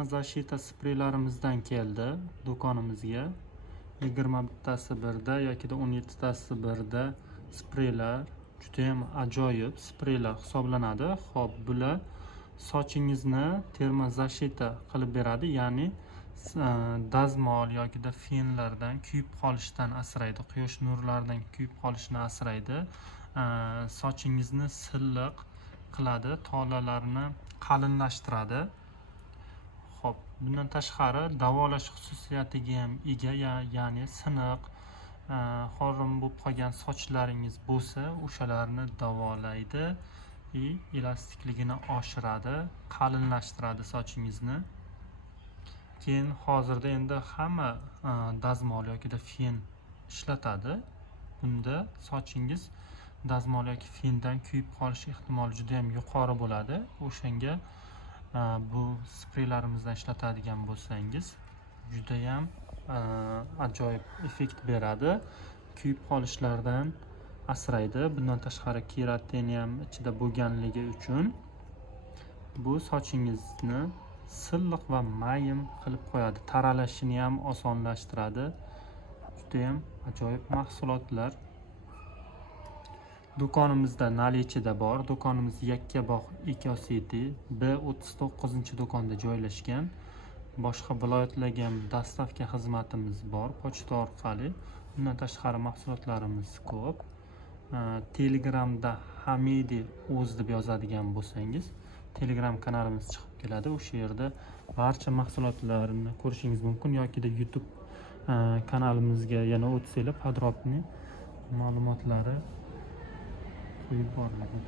Zashita spreylarimizdan keldi do'konimizga. 21tasi birda yoki 17tasi birda spreylar. Juda ham ajoyib spreylar hisoblanadi. Xo'p, bular sochingizni termozashita qilib beradi, ya'ni dazmol yoki fenlardan kuyib qolishdan asraydi, quyosh nurlaridan kuyib qolishini asraydi. Sochingizni silliq qiladi, tolalarni qalinlashtiradi. Xo'p, bundan tashqari davolash xususiyatiga ham ega, ya'ni siniq, xorum bo'lib qolgan sochlaringiz bo'lsa, o'shalarni davolaydi, elastikligini oshiradi, qalinlashtiradi sochingizni. Keyin hozirda endi hamma dazmol yoki fen ishlatadi. Bunda sochingiz dazmol yoki fendan kuyib qolish ehtimoli juda ham yuqori bo'ladi. O'shanga bu spreylarimizdan ishlatadigan bo'lsangiz juda ham ajoyib effekt beradi, kuyib qolishlardan asraydi. Bundan tashqari keratin ham ichida bo'lganligi uchun bu sochingizni silliq va mayin qilib qo'yadi, taralishini ham osonlashtiradi. Juda ham ajoyib mahsulotlar. Do'konimizda Nalichida bor. Do'konimiz Yakkabog' Ecocity B39-do'konda joylashgan. Boshqa viloyatlarga ham dostavka xizmatimiz bor pochta orqali. Bundan tashqari mahsulotlarimiz ko'p. Telegramda Hamidi O'z deb yozadigan bo'lsangiz, Telegram kanalimiz chiqib keladi. O'sha yerda barcha mahsulotlarni ko'rishingiz mumkin, yoki YouTube kanalimizga yana o'tsanglar, podrobniy ma'lumotlari qo'yib boriladi.